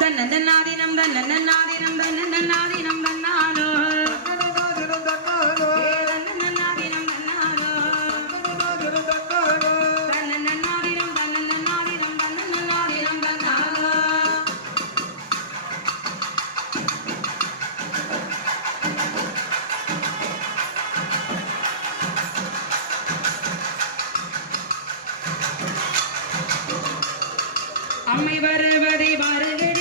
தன்னன்னாதினம் தன்னன்னாதினம் தன்னன்னாதினம் தன்னானோ தன்னன்னாதினம் தன்னானோ தன்னன்னாதினம் தன்னன்னாதினம் தன்னன்னாதினம் தன்னானோ அம்மை வருவதை வருகிற